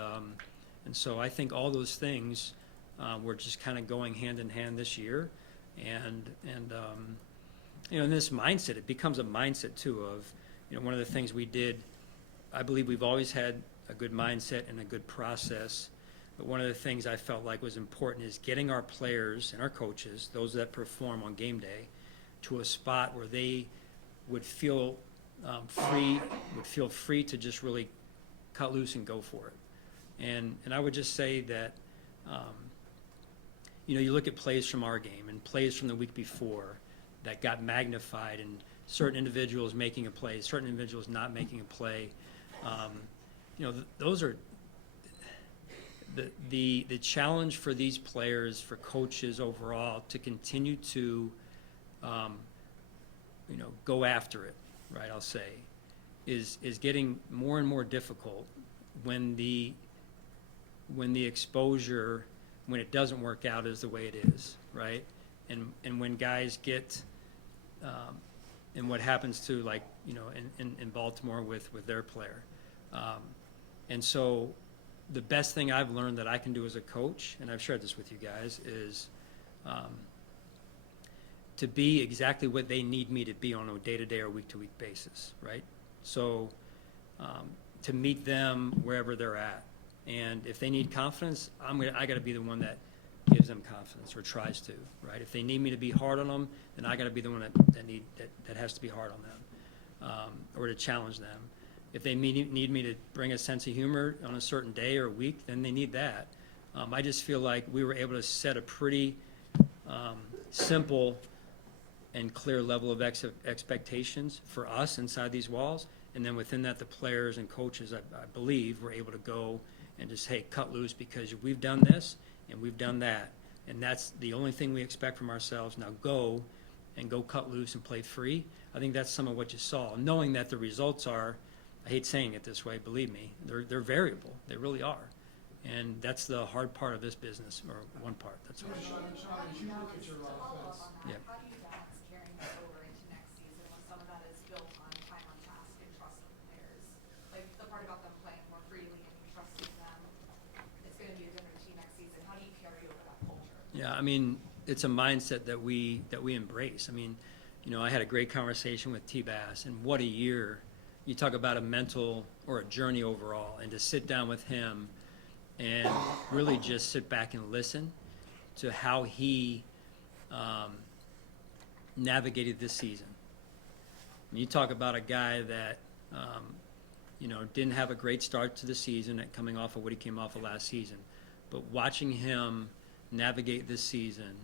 so I think all those things were just kind of going hand in hand this year. And in this mindset, it becomes a mindset too of, one of the things we did, I believe we've always had a good mindset and a good process, but one of the things I felt like was important is getting our players and our coaches, those that perform on game day, to a spot where they would feel free to just really cut loose and go for it. And I would just say that, you look at plays from our game and plays from the week before that got magnified, and certain individuals making a play, certain individuals not making a play. those are the challenge for these players, for coaches overall, to continue to, go after it, right, I'll say, is getting more and more difficult when the exposure, when it doesn't work out is the way it is, right? And when guys get, and what happens to, like, in Baltimore with their player. And so the best thing I've learned that I can do as a coach, and I've shared this with you guys, is to be exactly what they need me to be on a day-to-day or week-to-week basis, right? So to meet them wherever they're at. And if they need confidence, I got to be the one that gives them confidence, or tries to, right? If they need me to be hard on them, then I got to be the one that has to be hard on them, or to challenge them. If they need me to bring a sense of humor on a certain day or week, then they need that. I just feel like we were able to set a pretty simple and clear level of expectations for us inside these walls, and then within that, the players and coaches, I believe, were able to go and just, hey, cut loose, because we've done this and we've done that, and that's the only thing we expect from ourselves. Now go cut loose and play free. I think that's some of what you saw, knowing that the results are, I hate saying it this way, believe me, they're variable. They really are. And that's the hard part of this business, or one part, that's all. Sean, as you look at your To follow offense, up on that, Yeah. how do you balance carrying that over into next season when some of that is built on time on task and trust of players? Like, the part about them playing more freely and you trusting them, it's gonna be a different team next season. How do you carry over that culture? Yeah, I mean, it's a mindset that we embrace. I mean, I had a great conversation with T-Bass, and what a year. You talk about a mental or a journey overall, and to sit down with him and really just sit back and listen to how he navigated this season. You talk about a guy that, didn't have a great start to the season, coming off of what he came off of last season. But watching him navigate this season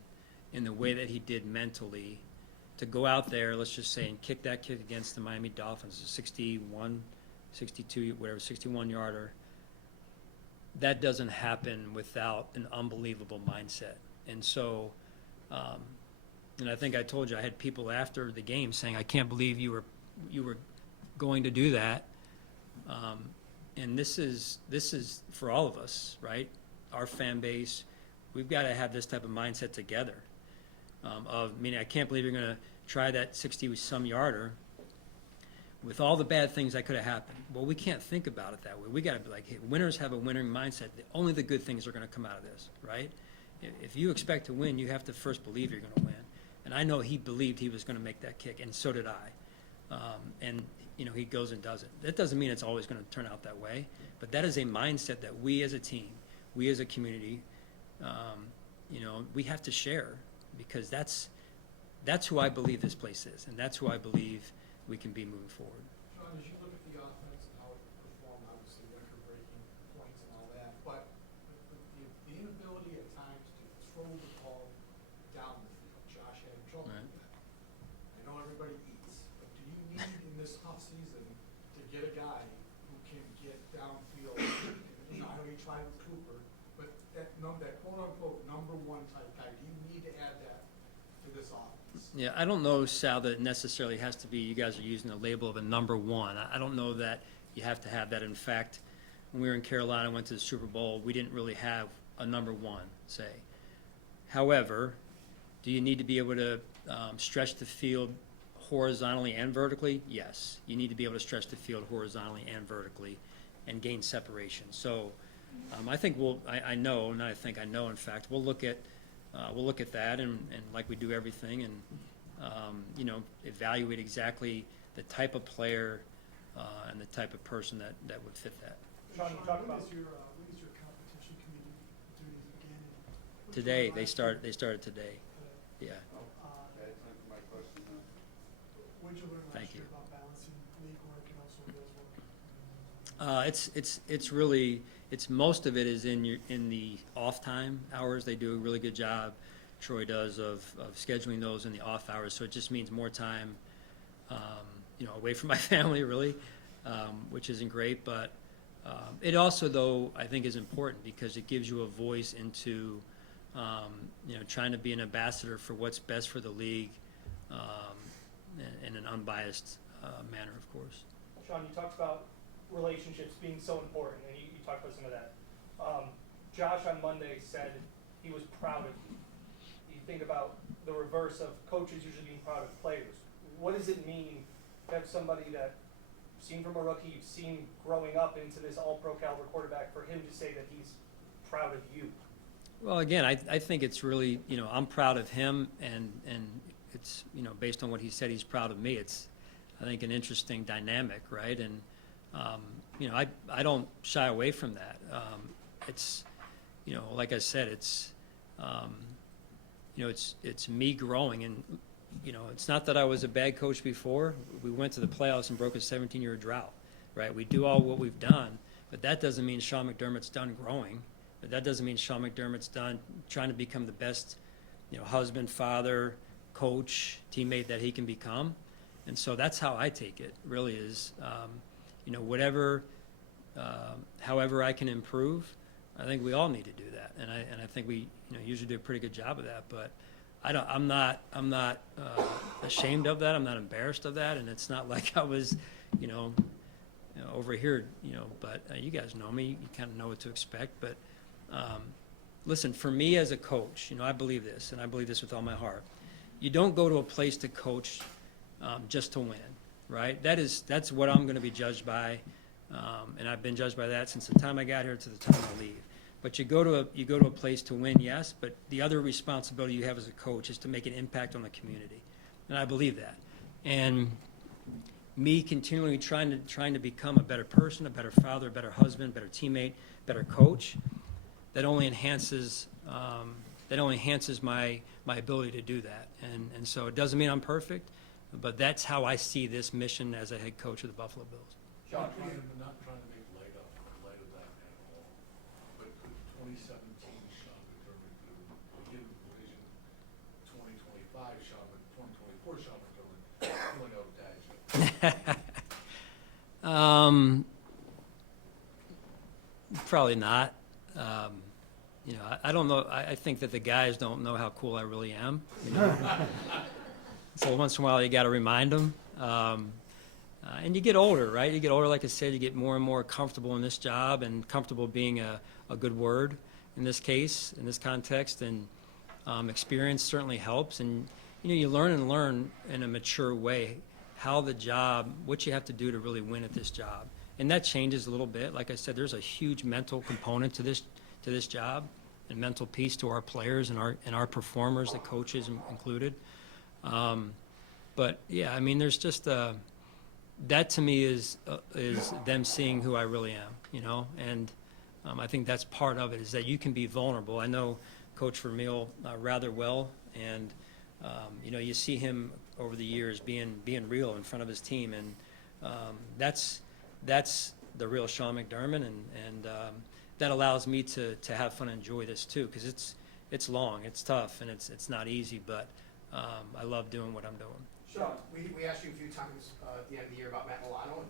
in the way that he did mentally, to go out there, let's just say, and kick that kick against the Miami Dolphins, a 61, 62, whatever, 61-yarder, that doesn't happen without an unbelievable mindset. And so, and I think I told you, I had people after the game saying, I can't believe you were going to do that. And this is for all of us, right? Our fan base, we've got to have this type of mindset together. Meaning, I can't believe you're going to try that 60-some yarder with all the bad things that could have happened. Well, we can't think about it that way. We got to be like, hey, winners have a winning mindset. Only the good things are going to come out of this, right? If you expect to win, you have to first believe you're going to win. And I know he believed he was going to make that kick, and so did I. And he goes and does it. That doesn't mean it's always going to turn out that way, but that is a mindset that we as a team, we as a community, we have to share, because that's who I believe this place is, and that's who I believe we can be moving forward. Sean, as you look at the offense and how it performed, obviously record-breaking points and all that, but the inability at times to throw the ball down the field, Josh had trouble Right. with that. I know everybody eats, but do you need in this tough season to get a guy who can get downfield? And, I know you tried with Cooper, but that quote-unquote number one type guy, do you need to add that to this offense? Yeah, I don't know, Sal, that it necessarily has to be, you guys are using the label of a number one. I don't know that you have to have that. In fact, when we were in Carolina, went to the Super Bowl, we didn't really have a number one, say. However, do you need to be able to stretch the field horizontally and vertically? Yes. You need to be able to stretch the field horizontally and vertically and gain separation. So I think I know, in fact, we'll look at that and like we do everything, and evaluate exactly the type of player and the type of person that would fit that. Sean, you talk about when is your competition committee duties begin? What's your Today, last- they started today. Yeah. Okay, time for my question now. What'd you learn Thank last year you. about balancing league work and also Bill's work? It's really, most of it is in the off time hours. They do a really good job, Troy does, of scheduling those in the off hours. So it just means more time, away from my family, really, which isn't great. But It also, though, I think is important because it gives you a voice into, trying to be an ambassador for what's best for the league in an unbiased manner, of course. Sean, you talked about relationships being so important, and you talked about some of that. Josh on Monday said he was proud of you. You think about the reverse of coaches usually being proud of players. What does it mean to have somebody that you've seen from a rookie, you've seen growing up into this all-pro caliber quarterback, for him to say that he's proud of you? Well, again, I think it's really, I'm proud of him, and it's, based on what he said, he's proud of me. It's, I think, an interesting dynamic, right? And, I don't shy away from that. It's, like I said, it's, it's me growing, and, it's not that I was a bad coach before. We went to the playoffs and broke a 17-year drought, right? We do all what we've done, but that doesn't mean Sean McDermott's done growing. But that doesn't mean Sean McDermott's done trying to become the best, husband, father, coach, teammate that he can become. And so that's how I take it, really is, whatever, however I can improve, I think we all need to do that. And I think we, usually do a pretty good job of that. But I'm not ashamed of that. I'm not embarrassed of that. And it's not like I was, over here, but you guys know me. You kind of know what to expect. But listen, for me as a coach, I believe this, and I believe this with all my heart. You don't go to a place to coach just to win, right? That's what I'm going to be judged by, and I've been judged by that since the time I got here to the time I leave. But you go to a place to win, yes, but the other responsibility you have as a coach is to make an impact on the community, and I believe that. And me continually trying to become a better person, a better father, a better husband, better teammate, better coach, that only enhances my ability to do that. And so it doesn't mean I'm perfect, but that's how I see this mission as a head coach of the Buffalo Bills. Not trying to make light of that at all, but could 2017 Sean McDermott do Division 2025 2024 Sean McDermott 2.0 tag? Probably not. I don't know. I think that the guys don't know how cool I really am. So once in a while, you got to remind them. And you get older, right? You get older, like I said, you get more and more comfortable in this job, and comfortable being a good word in this case, in this context. And experience certainly helps. And, you learn in a mature way how the job, what you have to do to really win at this job. And that changes a little bit. Like I said, there's a huge mental component to this job, and mental piece to our players and our performers, the coaches included. But yeah, I mean, there's just that to me is them seeing who I really am, and I think that's part of it, is that you can be vulnerable. I know Coach Vermeil rather well, and you see him over the years being real in front of his team, and that's the real Sean McDermott, and that allows me to have fun and enjoy this too, because it's long, it's tough, and it's not easy, but I love doing what I'm doing. Sean, we asked you a few times at the end of the year about Matt Milano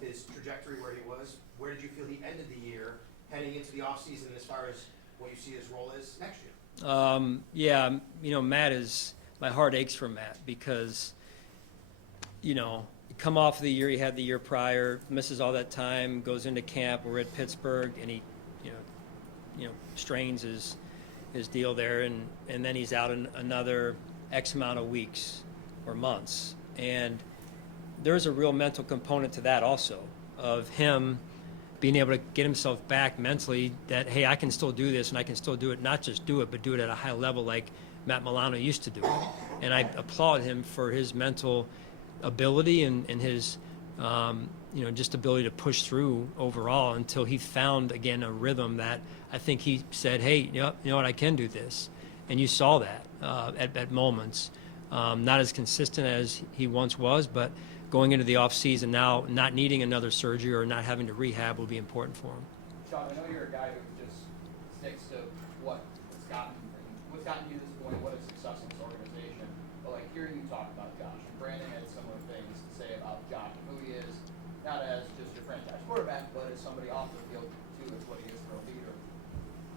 and his trajectory, where he was. Where did you feel he ended the year, heading into the offseason, as far as what you see his role is next year? Yeah, Matt is, my heart aches for Matt, because, come off the year he had the year prior, misses all that time, goes into camp, we're at Pittsburgh, and he, strains his deal there, and then he's out in another X amount of weeks or months. And there's a real mental component to that also, of him being able to get himself back mentally, that, hey, I can still do this, and I can still do it, not just do it, but do it at a high level like Matt Milano used to do it. And I applaud him for his mental ability and his, just ability to push through overall, until he found, again, a rhythm that I think he said, hey, you know what, I can do this. And you saw that at moments. Not as consistent as he once was, but going into the off season now, not needing another surgery or not having to rehab will be important for him. Sean, I know you're a guy who just sticks to what's gotten you to this point, what is success in this organization. But like hearing you talk about Josh, and Brandon had similar things to say about Josh and who he is, not as just your franchise quarterback, but as somebody off the field too, is what he is for a leader.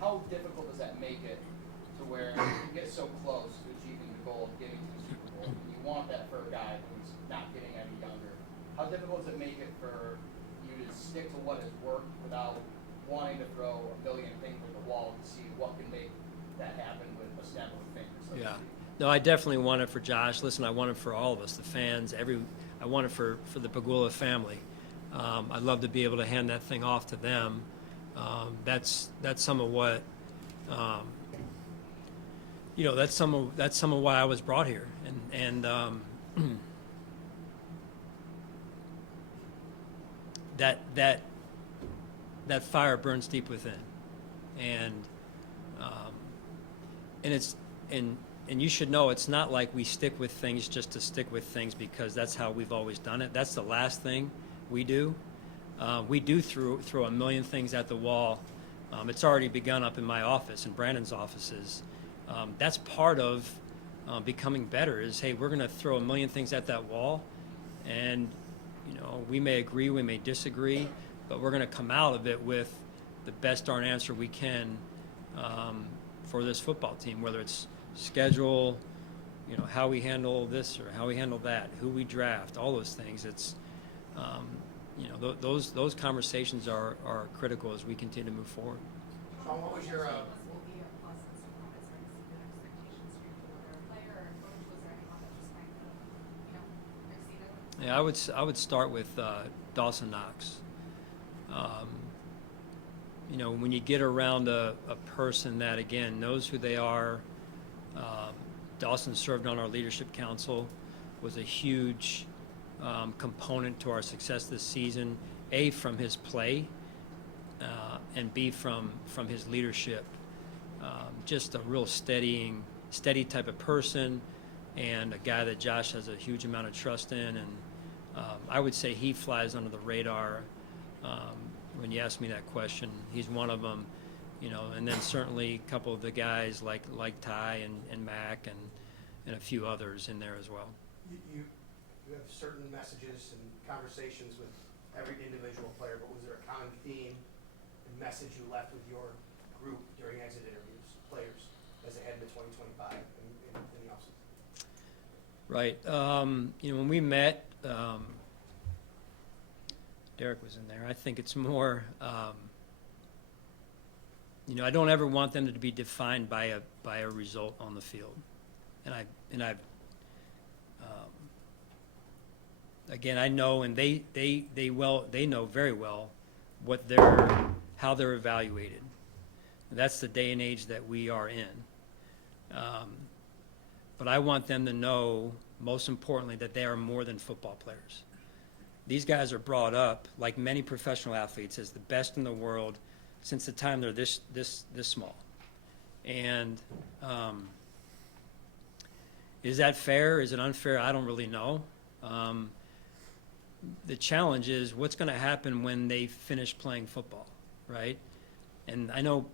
How difficult does that make it to where you get so close to achieving the goal of getting to the Super Bowl, and you want that for a guy who's not getting any younger? How difficult does it make it for you to stick to what has worked without wanting to throw a million things at the wall to see what can make that happen with a snap of a finger, so to Yeah. speak? No, I definitely want it for Josh. Listen, I want it for all of us, the fans, I want it for the Pagula family. I'd love to be able to hand that thing off to them. That's some of what, that's some of why I was brought here. And that fire burns deep within. And you should know it's not like we stick with things just to stick with things because that's how we've always done it. That's the last thing we do. We do throw a million things at the wall. It's already begun up in my office and Brandon's offices. That's part of becoming better is, hey, we're going to throw a million things at that wall. And, we may agree, we may disagree, but we're going to come out of it with the best darn answer we can for this football team, whether it's schedule, how we handle this or how we handle that, who we draft, all those things. It's, those conversations are critical as we continue to move forward. Sean, what was your, Will be a plus in some moments, or exceeded expectations for you, whether a player or a coach, was there anyone that just kind of, exceeded? Yeah, I would start with Dawson Knox. When you get around a person that, again, knows who they are, Dawson served on our leadership council, was a huge component to our success this season, A, from his play, and B, from his leadership. Just a real steady type of person, and a guy that Josh has a huge amount of trust in, and I would say he flies under the radar. When you ask me that question, he's one of them, and then certainly a couple of the guys like Ty and Mac and a few others in there as well. you have certain messages and conversations with every individual player, but was there a common theme and message you left with your group during exit interviews, players, as they head into 2025 in the offseason? Right. When we met, Derek was in there. I think it's more, I don't ever want them to be defined by a result on the field. Again, I know, and they know very well how they're evaluated. That's the day and age that we are in. But I want them to know, most importantly, that they are more than football players. These guys are brought up, like many professional athletes, as the best in the world since the time they're this small. And is that fair? Is it unfair? I don't really know. The challenge is what's going to happen when they finish playing football, right? And I know,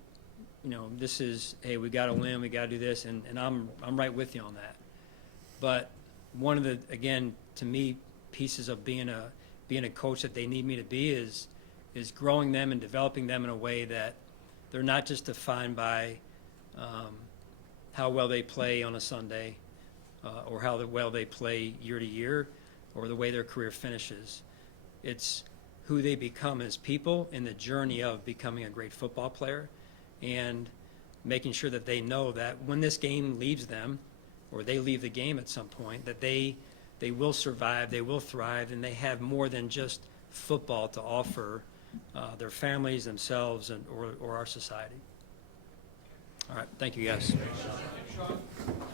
this is, hey, we got to win, we got to do this, and I'm right with you on that. But one of the, again, to me, pieces of being a coach that they need me to be is growing them and developing them in a way that they're not just defined by how well they play on a Sunday or how well they play year to year or the way their career finishes. It's who they become as people in the journey of becoming a great football player and making sure that they know that when this game leaves them or they leave the game at some point, that they will survive, they will thrive, and they have more than just football to offer their families, themselves, or our society. All right, thank you, guys. Sean,